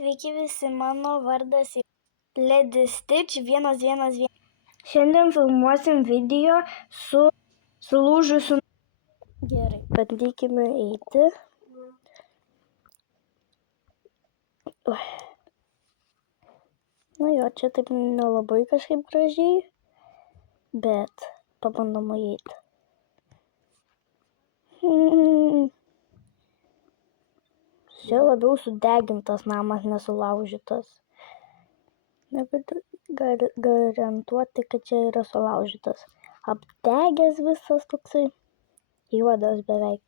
Sveiki visi, mano vardas Lady Stitch 111. Šiandien filmuosim video su sulūžusiu. Gerai, bandykime eiti. Na jo, čia taip nelabai kažkaip gražiai, bet pabandom eiti. Čia labiau sudegintas namas, nesulaužytas. Negaliu garantuoti, kad čia yra sulaužytas. Apdegęs visas toksai, juodas beveik.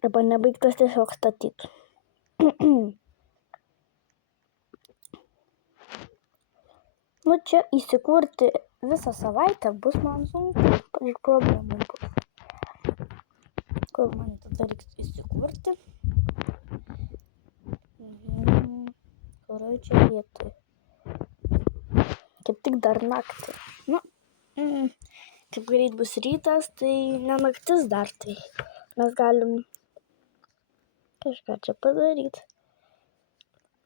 Arba nebaigtas tiesiog statyti. Nu čia įsikurti visą savaitę bus man sunku, ir problemų bus. Kur man tada reiks įsikurti? Kurioj čia vietoj? Kaip tik dar naktį. Nu, kaip greit bus rytas, tai ne naktis dar, tai mes galim kažką čia padaryti.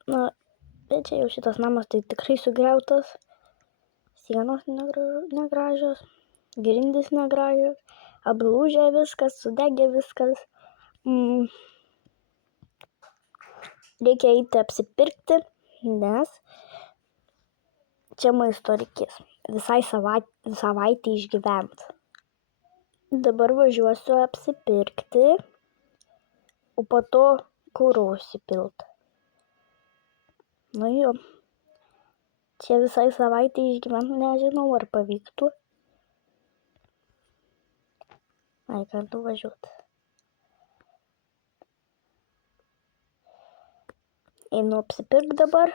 Na, bet čia jau šitas namas tai tikrai sugriautas. Sienos negražios, grindys negražios, ablūžę viskas, sudegė viskas. Reikia eiti apsipirkti, nes čia maisto reikės visai savaitę išgyventi. Dabar važiuosiu apsipirkti, o po to kuro užsipilti. Nu jo, čia visai savaitę išgyventi, nežinau ar pavyktų. Ai, galiu važiuoti. Einu apsipirkti dabar.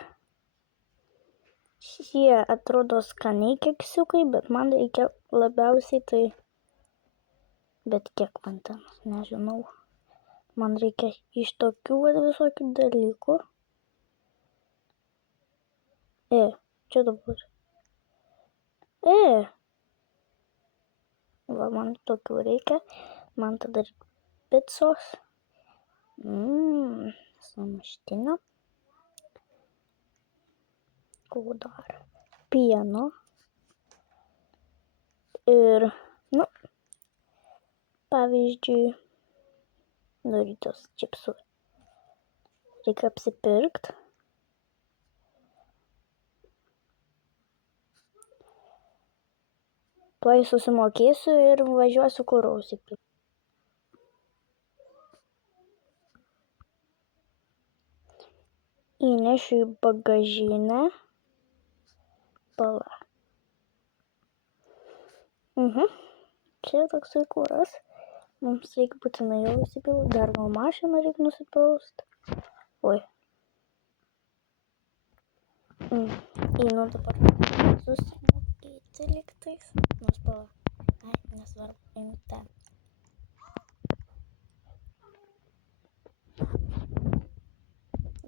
Šie atrodo skaniai keksiukai, bet man reikia labiausiai tai... Bet kiek man ten, nežinau. Man reikia iš tokių visokių dalykų. Čia dabar. Va, man tokių reikia. Man tada reikia picos. Sumuštinio. Ko dar? Pieno. Ir, nu, pavyzdžiui, Doritos čipsų. Reikia apsipirkti. Tuoj susimokėsiu ir važiuosiu kuro užsipilti. Įnešiu į bagažinę. Pala. Čia toksai kuras. Mums reikia būtinai jau užsipilti. Dar gal mašiną reikia nusipilti. Oi. Einu dabar susimokėti lygtais. Nors pala. Ai, nesvarbu. Einu ten.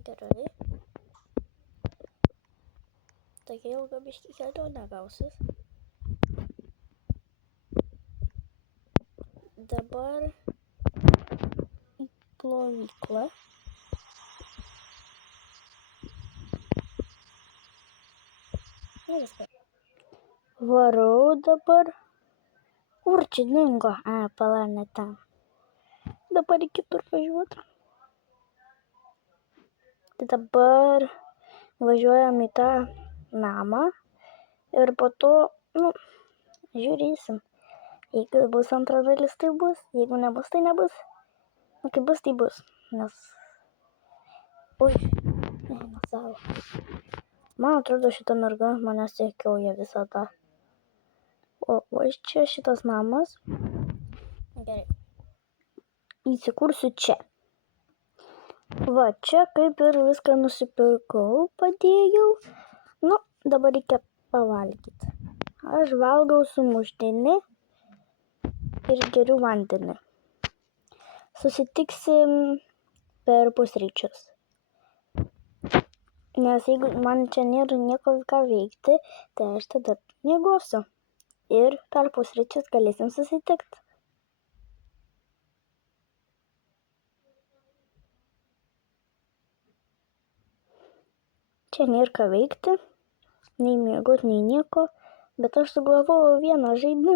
Gerai. Tokia ilga biškį kelionė gausis. Dabar į plovyklą. Varau dabar. Kur čia dingo? Pala, ne ten. Dabar į kitur važiuoti. Tai dabar važiuojam į tą namą ir po to, žiūrėsim. Jeigu bus antra dalis, tai bus. Jeigu nebus, tai nebus. Kai bus, tai bus. Nes... Ui, eina savo. Man atrodo, šita merga manęs sekioja visada. O čia šitas namas. Gerai. Įsikursiu čia. Va, čia kaip ir viską nusipirkau, padėjau. Nu, dabar reikia pavalgyti. Aš valgau sumuštinį ir geriu vandenį. Susitiksim per pusryčius. Nes jeigu man čia nėra nieko ką veikti, tai aš tada miegosiu. Ir per pusryčius galėsim susitikti. Čia nėra ką veikti, nei miegot, nei nieko, bet aš sugalvojau vieną žaidimą.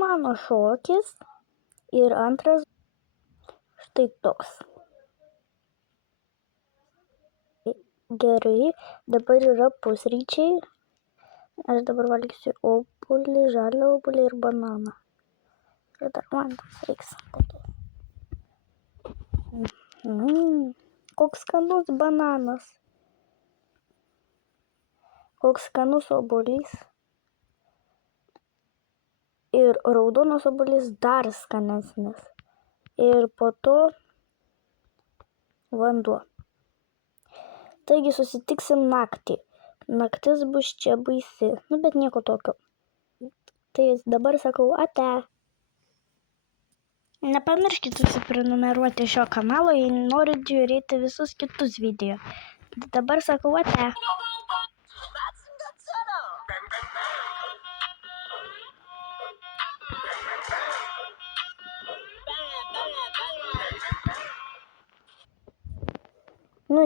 Mano šokis ir antras štai toks. Gerai, dabar yra pusryčiai. Aš dabar valgysiu obuolį, žalią obuolį ir bananą. Ir dar man reiks po to. Koks skanus bananas. Koks skanus obuolys. Ir raudonas obuolys dar skanesnis. Ir po to vanduo. Taigi susitiksim naktį. Naktis bus čia baisi. Bet nieko tokio. Tai dabar sakau ate. Nepamirškite susiprenumeruoti šio kanalo, jei norit žiūrėti visus kitus video. Dabar sakau ate.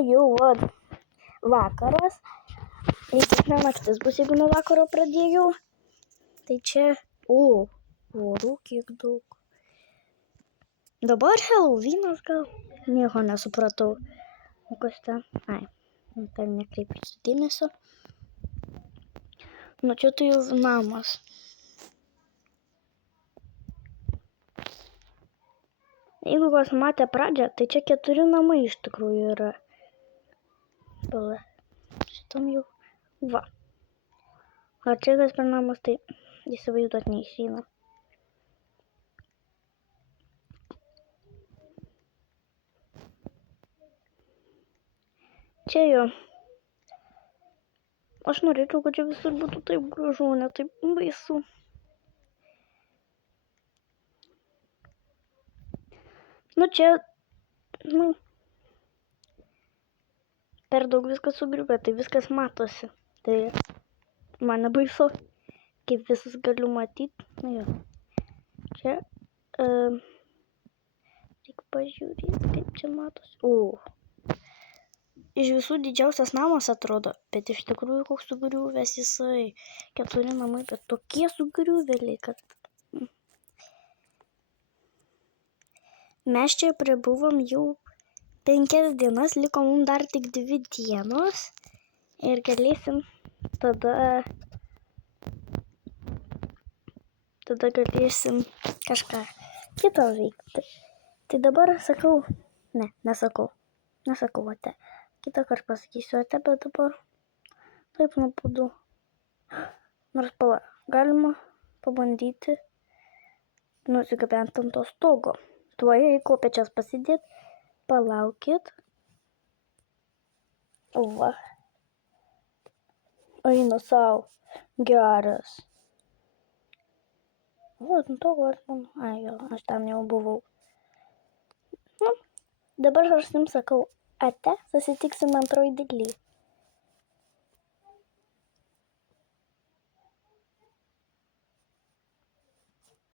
Jau vakaras. Ne naktis bus, jeigu nuo vakaro pradėjau. Tai čia, orų kiek daug. Dabar Helovynas gal? Nieko nesupratau. Kas ten? Ten nekreipiu dėmesio. Čia tai jau namas. Jeigu kas matė pradžią, tai čia 4 namai iš tikrųjų yra. Pala. Šitam jau. Va. Ar čia kas per namas, tai įsivaizduot neišeina. Čia jo. Aš norėčiau, kad čia visur būtų taip gražu, ne taip baisu. Čia, per daug viskas sugriuvę, tai viskas matosi. Tai man nebaisu, kaip visus galiu matyti. Čia, reikia pažiūrėti, kaip čia matosi. Iš visų didžiausias namas atrodo, bet iš tikrųjų koks sugriuvęs jisai. 4 namai, bet tokie sugriuvėliai, kad... Mes čia prabuvom jau 5 dienas, liko mums dar tik 2 dienos ir galėsim tada galėsim kažką kitą veikti. Tai dabar sakau, nesakau ate. Kitą kartą pasakysiu ate, bet dabar taip nuobodu. Nors galima pabandyti nusigabenti ant to stogo. Tuoj į kopėčias pasidėt, palaukit. Va. Eina sau. Geras. Ant to vartam. Aš ten jau buvau. Dabar aš jums sakau ate, susitiksim antroj daly.